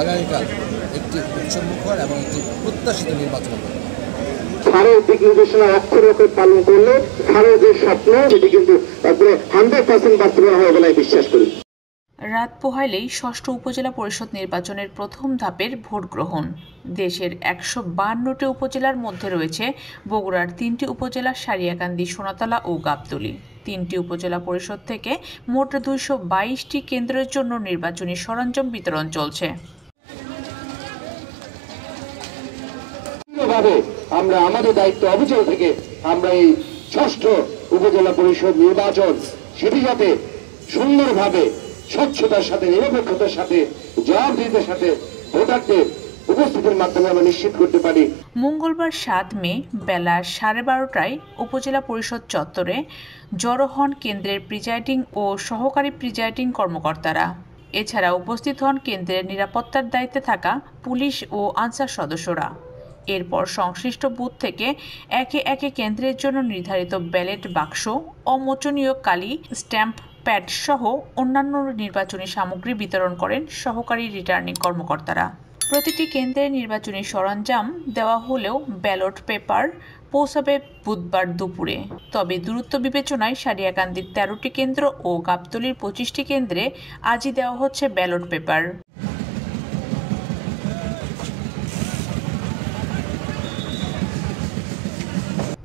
আগামীকাল একটি উৎসবমুখর এবং একটি প্রত্যাশিত নির্বাচন হবে। স্যারের দিক নির্দেশনা অক্ষরে অক্ষরে পালন করলে স্যারের যে স্বপ্ন সেটি কিন্তু একবারে 100% বাস্তবায়ন হবে বলে বিশ্বাস করি। রাত পোহাইলেই ষষ্ঠ উপজেলা পরিষদ নির্বাচনের প্রথম ধাপের ভোট গ্রহণ। দেশের 152টি উপজেলার মধ্যে রয়েছে বগুড়ার 3টি উপজেলা সারিয়াকান্দি, সোনাতলা ও গাবতলী। 3টি উপজেলা পরিষদ থেকে মোট 222টি কেন্দ্রের জন্য নির্বাচনী সরঞ্জাম বিতরণ চলছে। আমরা আমাদের দায়িত্ব অবিচল থেকে আমরা এই ষষ্ঠ উপজেলা পরিষদ নির্বাচন সেটি যাতে সুন্দরভাবে স্বচ্ছতার সাথে নিরপেক্ষতার সাথে জবাবদিহিতার সাথে ভোটারদের উপস্থিতির মাধ্যমে আমরা নিশ্চিত করতে পারি। মঙ্গলবার 7 মে বেলা 12:30টায় উপজেলা পরিষদ চত্বরে জড়ো হন কেন্দ্রের প্রিজাইডিং ও সহকারী প্রিজাইডিং কর্মকর্তারা। এছাড়া উপস্থিত হন কেন্দ্রের নিরাপত্তার দায়িত্বে থাকা পুলিশ ও আনসার সদস্যরা। এরপর সংশ্লিষ্ট বুথ থেকে একে একে কেন্দ্রের জন্য নির্ধারিত ব্যালট বাক্স, অমোচনীয় কালি, স্ট্যাম্প প্যাড সহ অন্যান্য নির্বাচনী সামগ্রী বিতরণ করেন সহকারী রিটার্নিং কর্মকর্তারা। প্রতিটি কেন্দ্রের নির্বাচনী সরঞ্জাম দেওয়া হলেও ব্যালট পেপার পৌঁছাবে বুধবার দুপুরে। তবে দূরত্ব বিবেচনায় সারিয়াকান্দির 13টি কেন্দ্র ও গাবতলীর 25টি কেন্দ্রে আজই দেওয়া হচ্ছে ব্যালট পেপার।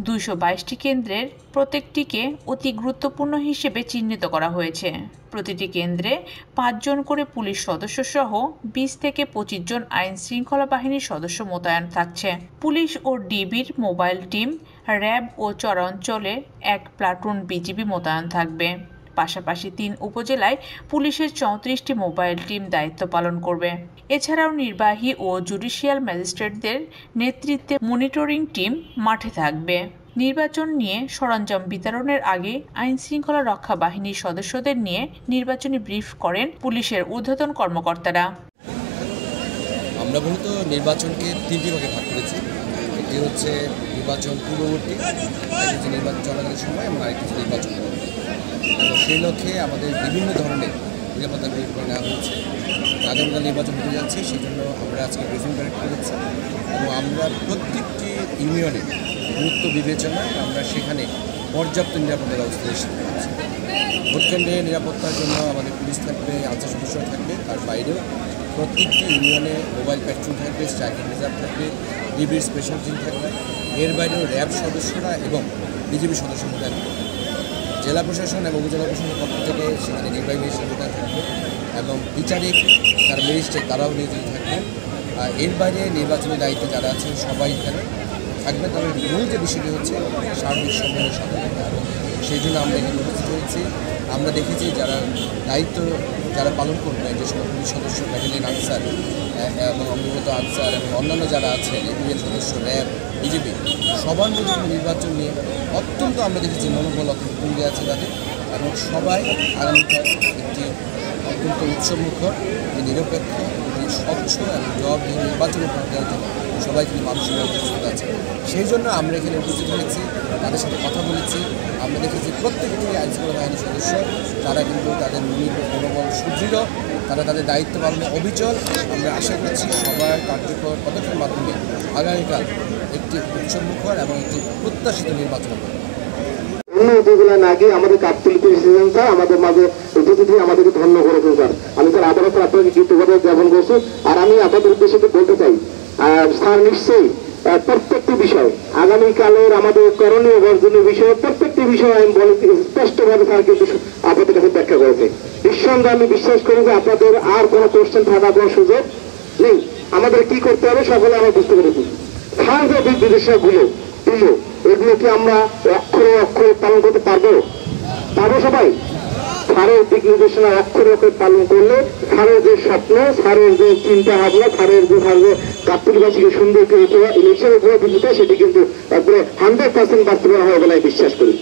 222টি কেন্দ্রের প্রত্যেকটিকে অতি গুরুত্বপূর্ণ হিসেবে চিহ্নিত করা হয়েছে। প্রতিটি কেন্দ্রে 5 জন করে পুলিশ সদস্য সহ 20 থেকে 25 জন আইন শৃঙ্খলা বাহিনীর সদস্য মোতায়েন থাকছে। পুলিশ ও ডিবির মোবাইল টিম, র্যাব ও চরাঞ্চলে 1 প্লাটুন বিজিবি মোতায়েন থাকবে। পাশাপাশি 3 উপজেলায় পুলিশের 34টি মোবাইল টিম দায়িত্ব পালন করবে। এছাড়াও নির্বাহী ও জুডিশিয়াল ম্যাজিস্ট্রেটদের নেতৃত্বে মনিটরিং টিম মাঠে থাকবে। নির্বাচন নিয়ে সরঞ্জাম বিতরণের আগে আইন শৃঙ্খলা রক্ষা বাহিনীর সদস্যদের নিয়ে নির্বাচনী ব্রিফ করেন পুলিশের ঊর্ধ্বতন কর্মকর্তারা। আমরা মূলত নির্বাচনকে 3টি ভাগে ভাগ করেছি। একটি হচ্ছে নির্বাচন পূর্ববর্তী, একটি হচ্ছে নির্বাচন চলাকালীন সময় এবং আরেকটি হচ্ছে নির্বাচন। সেই লক্ষ্যে আমাদের বিভিন্ন ধরনের নিরাপত্তা পরিকল্পনা নেওয়া হয়েছে। আগামীকাল নির্বাচন হতে যাচ্ছে, সেই জন্য আমরা আজকে ব্রিফিং কালেক্ট করেছি এবং আমরা প্রত্যেকটি ইউনিয়নে গুরুত্ব বিবেচনায় আমরা সেখানে পর্যাপ্ত নিরাপত্তা ব্যবস্থা নিশ্চিত করেছি। ভোটকেন্দ্রে নিরাপত্তার জন্য আমাদের পুলিশ থাকবে, আনসার সদস্যরা থাকবে। তার বাইরেও প্রত্যেকটি ইউনিয়নে মোবাইল প্যাট্রোল থাকবে, স্ট্রাইকিং রিজার্ভ থাকবে, ডিবির স্পেশাল টিম থাকবে। এর বাইরেও র্যাব সদস্যরা এবং বিজেপি সদস্য মোতায়েন থাকবে। জেলা প্রশাসন এবং উপজেলা প্রশাসনের পক্ষ থেকে সেখানে নির্বাহী ম্যাজিস্ট্রেট থাকবে এবং বিচারিক যারা ম্যাজিস্ট্রেট তারাও নিয়োজিত থাকবেন। এর বাইরে নির্বাচনী দায়িত্বে যারা আছেন সবাই এখানে থাকবে। তবে মূল যে বিষয়টি হচ্ছে সার্বিক সম্মেলনের সতর্কতা, এবং সেই জন্য আমরা এখানে উপস্থিত হয়েছি। আমরা দেখেছি যারা দায়িত্ব যারা পালন করবেন, যে সকল পুলিশ সদস্য, ব্যাটালিয়ন আনসার এবং অঙ্গগত আনসার এবং অন্যান্য যারা আছেন, ইউনিয়ন সদস্য, র্যাব, বিজেপি, সবার মধ্যে নির্বাচন নিয়ে অত্যন্ত আমরা দেখেছি মনোবল অত্যন্ত কমে আছে তাদের, এবং সবাই আগামীকাল একটি অত্যন্ত উৎসবমুখর, নিরপেক্ষ, স্বচ্ছ এবং জবাবদিহি নির্বাচনের প্রক্রিয়ার জন্য সবাই কিন্তু মানুষের উপস্থিত আছে। সেই জন্য আমরা এখানে উপস্থিত হয়েছি, তাদের সাথে কথা বলেছি। আমরা দেখেছি প্রত্যেকটি আইনশৃঙ্খলা বাহিনীর সদস্য তারা কিন্তু তাদের মনোবল সুদৃঢ়, তারা তাদের দায়িত্ব পালনে অবিচল। আমরা আশা করছি সবার কার্যকর পদক্ষেপের মাধ্যমে আগামীকাল একটি উৎসবমুখর এবং একটি প্রত্যাশিত নির্বাচন হবে। অন্য উপজেলা না গিয়ে আমাদের গাবতলীতে এসেছেন স্যার, আমাদের মাঝে উপস্থিতি আমাদেরকে ধন্য করেছেন স্যার। আমি স্যার আবারও আপনাকে কৃতজ্ঞতা জ্ঞাপন করছি। আর আমি আপনাদের উদ্দেশ্যে বলতে চাই, স্যার নিশ্চয়ই প্রত্যেকটি বিষয় আগামীকালের আমাদের করণীয় বর্জনীয় বিষয় প্রত্যেকটি বিষয় আমি বলি স্পষ্টভাবে স্যার কিন্তু আপনাদের কাছে ব্যাখ্যা করেছে। নিঃসন্দেহে আমি বিশ্বাস করি যে আপনাদের আর কোনো কোশ্চেন থাকার কোনো সুযোগ নেই। আমাদের কি করতে হবে সকলে আমরা বুঝতে পেরেছি। স্যার যে দিক নির্দেশনাগুলো দিল, এগুলো কি আমরা অক্ষরে অক্ষরে পালন করতে পারবো সবাই? স্যারের দিক নির্দেশনা অক্ষরে অক্ষরে পালন করলে স্যারের যে স্বপ্ন, স্যারের যে চিন্তা ভাবনা, স্যারের যে গাবতলীবাসীকে সুন্দর করে ইলেকশনের উপরে দিতে, সেটি কিন্তু একবারে 100% বাস্তবায়ন হবে বলে বিশ্বাস করি।